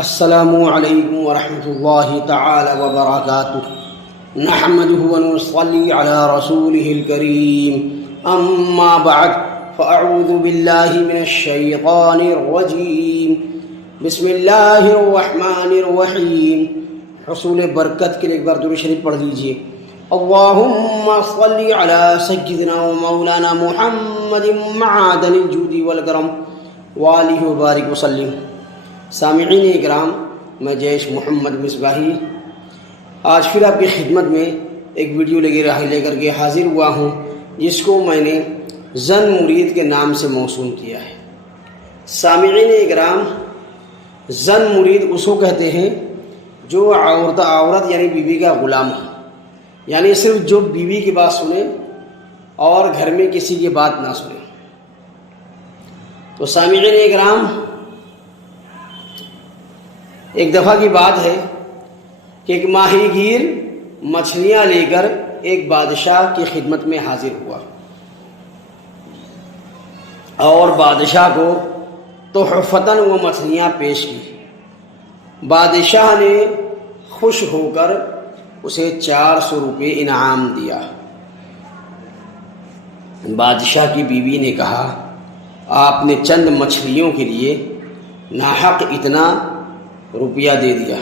السلام علیکم ورحمۃ اللہ تعالی وبرکاتہ نحمده ونصلي على رسوله الكريم اما بعد فاعوذ باللہ من الشیطان الرجیم بسم اللہ الرحمن الرحیم۔ حصول برکت کے لیے ایک بار درود شریف پڑھ لیجیے۔ اللہم صلی علی سیدنا و مولانا محمد معدن الجود والکرم وآلہ وبارک وسلم۔ سامعین اکرام، میں جیش محمد مصباحی آج پھر آپ کی خدمت میں ایک ویڈیو لے کر کے حاضر ہوا ہوں، جس کو میں نے زن مرید کے نام سے موسوم کیا ہے۔ سامعین اکرام، زن مرید اس کو کہتے ہیں جو عورت یعنی بیوی کا غلام ہو، یعنی صرف جو بیوی کی بات سنے اور گھر میں کسی کی بات نہ سنے۔ تو سامعین اکرام، ایک دفعہ کی بات ہے کہ ایک ماہی گیر مچھلیاں لے کر ایک بادشاہ کی خدمت میں حاضر ہوا، اور بادشاہ کو تحفتاً وہ مچھلیاں پیش کی۔ بادشاہ نے خوش ہو کر اسے 400 روپے انعام دیا۔ بادشاہ کی بیوی نے کہا، آپ نے چند مچھلیوں کے لیے ناحق اتنا روپیہ دے دیا،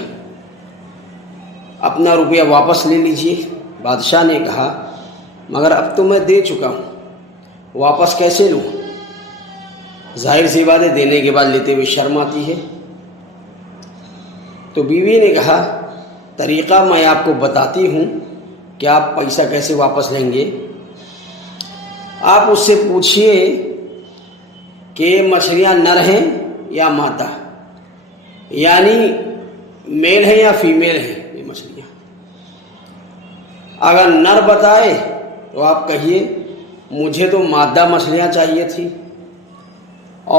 اپنا روپیہ واپس لے لیجیے۔ بادشاہ نے کہا، مگر اب تو میں دے چکا ہوں، واپس کیسے لوں؟ ظاہر سی بات ہے، دینے کے بعد لیتے ہوئے شرم آتی ہے۔ تو بیوی نے کہا، طریقہ میں آپ کو بتاتی ہوں کہ آپ پیسہ کیسے واپس لیں گے۔ آپ اس سے پوچھئے کہ مچھلیاں نر ہیں یا مادہ، یعنی میل ہے یا فیمیل ہے یہ مچھلیاں۔ اگر نر بتائے تو آپ کہیے مجھے تو مادہ مچھلیاں چاہیے تھی،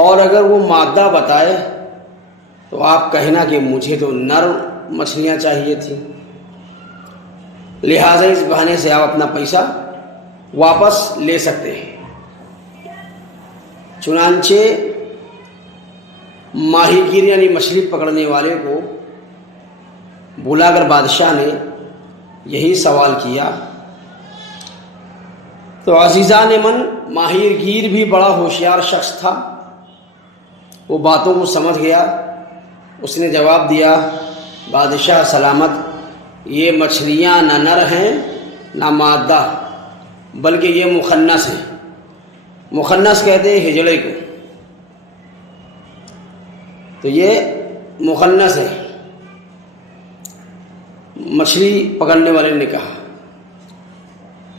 اور اگر وہ مادہ بتائے تو آپ کہنا کہ مجھے تو نر مچھلیاں چاہیے تھی۔ لہٰذا اس بہانے سے آپ اپنا پیسہ واپس لے سکتے ہیں۔ چنانچہ ماہی گیر یعنی مچھلی پکڑنے والے کو بلا کر بادشاہ نے یہی سوال کیا۔ تو عزیزان من، ماہی گیر بھی بڑا ہوشیار شخص تھا، وہ باتوں کو سمجھ گیا۔ اس نے جواب دیا، بادشاہ سلامت، یہ مچھلیاں نہ نر ہیں نہ مادہ، بلکہ یہ مخنث ہیں۔ مخنث کہتے ہیں ہجڑے کو، تو یہ مخنث ہے۔ مچھلی پکڑنے والے نے کہا۔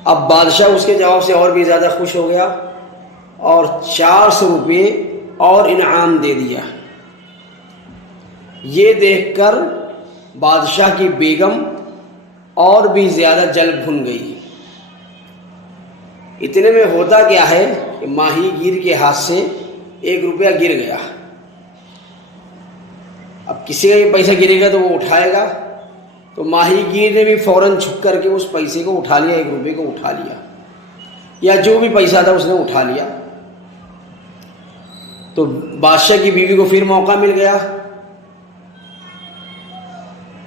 اب بادشاہ اس کے جواب سے اور بھی زیادہ خوش ہو گیا اور 400 روپے اور انعام دے دیا۔ یہ دیکھ کر بادشاہ کی بیگم اور بھی زیادہ جل بھن گئی۔ اتنے میں ہوتا کیا ہے کہ ماہی گیر کے ہاتھ سے 1 روپیہ گر گیا۔ اب کسی کا یہ پیسہ گرے گا تو وہ اٹھائے گا، تو ماہی گیر نے بھی فوراً چھپ کر کے اس پیسے کو اٹھا لیا، 1 روپے کو اٹھا لیا، یا جو بھی پیسہ تھا اس نے اٹھا لیا۔ تو بادشاہ کی بیوی کو پھر موقع مل گیا،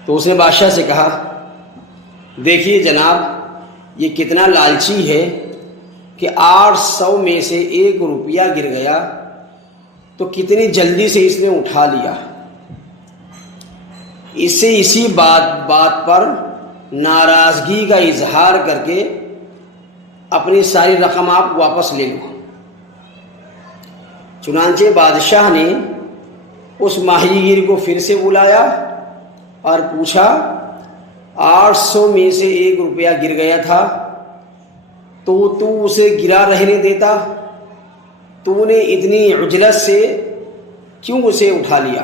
تو اس نے بادشاہ سے کہا، دیکھیے جناب، یہ کتنا لالچی ہے کہ 800 میں سے 1 روپیہ گر گیا تو کتنی جلدی سے اس نے اٹھا لیا۔ اس سے اسی بات پر ناراضگی کا اظہار کر کے اپنی ساری رقم آپ واپس لے لو۔ چنانچہ بادشاہ نے اس ماہی گیر کو پھر سے بلایا اور پوچھا، 800 میں سے 1 روپیہ گر گیا تھا تو اسے گرا رہنے دیتا، تو نے اتنی عجلت سے کیوں اسے اٹھا لیا؟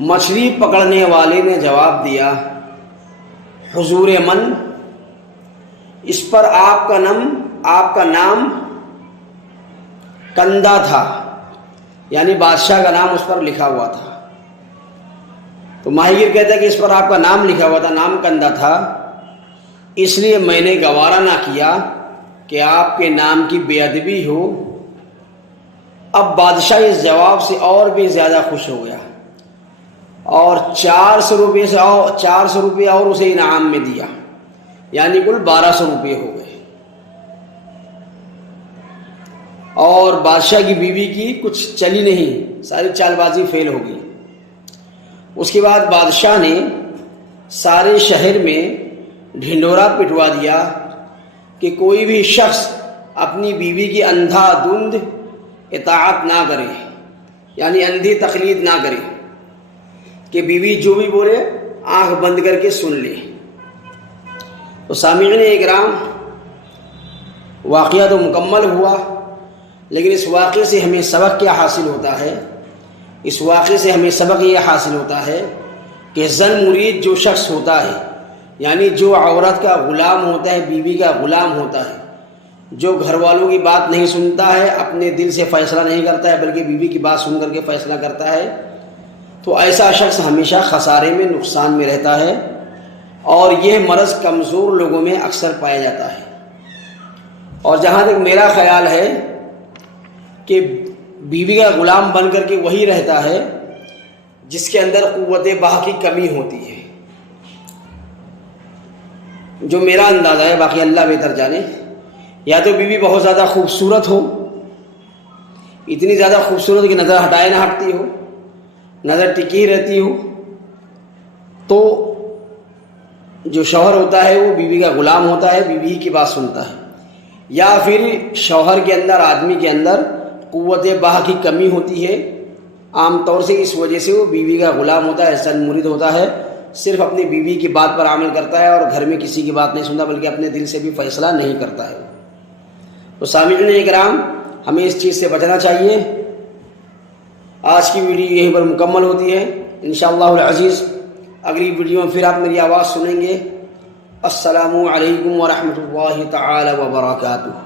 مچھلی پکڑنے والے نے جواب دیا، حضور من، اس پر آپ کا نام کندہ تھا، یعنی بادشاہ کا نام اس پر لکھا ہوا تھا۔ تو ماہی گیر کہتا ہے کہ اس پر آپ کا نام لکھا ہوا تھا، نام کندہ تھا، اس لیے میں نے گوارا نہ کیا کہ آپ کے نام کی بے ادبی ہو۔ اب بادشاہ اس جواب سے اور بھی زیادہ خوش ہو گیا اور 400 روپے اور اسے انعام میں دیا، یعنی کل 1200 روپے ہو گئے۔ اور بادشاہ کی بیوی کی کچھ چلی نہیں، ساری چال بازی فیل ہو گئی۔ اس کے بعد بادشاہ نے سارے شہر میں ڈھنڈورا پٹوا دیا کہ کوئی بھی شخص اپنی بیوی کی اندھا دھند اطاعت نہ کرے، یعنی اندھی تقلید نہ کرے، کہ بیوی جو بھی بولے آنکھ بند کر کے سن لے۔ تو سامعین اکرام، واقعہ تو مکمل ہوا، لیکن اس واقعے سے ہمیں سبق کیا حاصل ہوتا ہے؟ اس واقعے سے ہمیں سبق یہ حاصل ہوتا ہے کہ زن مرید جو شخص ہوتا ہے، یعنی جو عورت کا غلام ہوتا ہے، بیوی کا غلام ہوتا ہے، جو گھر والوں کی بات نہیں سنتا ہے، اپنے دل سے فیصلہ نہیں کرتا ہے بلکہ بیوی کی بات سن کر کے فیصلہ کرتا ہے، تو ایسا شخص ہمیشہ خسارے میں، نقصان میں رہتا ہے، اور یہ مرض کمزور لوگوں میں اکثر پایا جاتا ہے۔ اور جہاں تک میرا خیال ہے کہ بیوی کا غلام بن کر کے وہی رہتا ہے جس کے اندر قوت بہا کی کمی ہوتی ہے، جو میرا اندازہ ہے، باقی اللہ بہتر جانے۔ یا تو بیوی بہت زیادہ خوبصورت ہو، اتنی زیادہ خوبصورت کہ نظر ہٹائے نہ ہٹتی ہو، نظر ٹکی رہتی ہو، تو جو شوہر ہوتا ہے وہ بیوی کا غلام ہوتا ہے، بیوی کی بات سنتا ہے۔ یا پھر شوہر کے اندر، آدمی کے اندر قوت بہا کی کمی ہوتی ہے، عام طور سے اس وجہ سے وہ بیوی کا غلام ہوتا ہے، زن مرید ہوتا ہے، صرف اپنی بیوی کی بات پر عمل کرتا ہے اور گھر میں کسی کی بات نہیں سنتا بلکہ اپنے دل سے بھی فیصلہ نہیں کرتا ہے۔ تو سامعین اکرام، ہمیں اس چیز سے بچنا چاہیے۔ آج کی ویڈیو یہیں پر مکمل ہوتی ہے، انشاءاللہ العزیز اگلی ویڈیو میں پھر آپ میری آواز سنیں گے۔ السلام علیکم ورحمۃ اللہ تعالی وبرکاتہ۔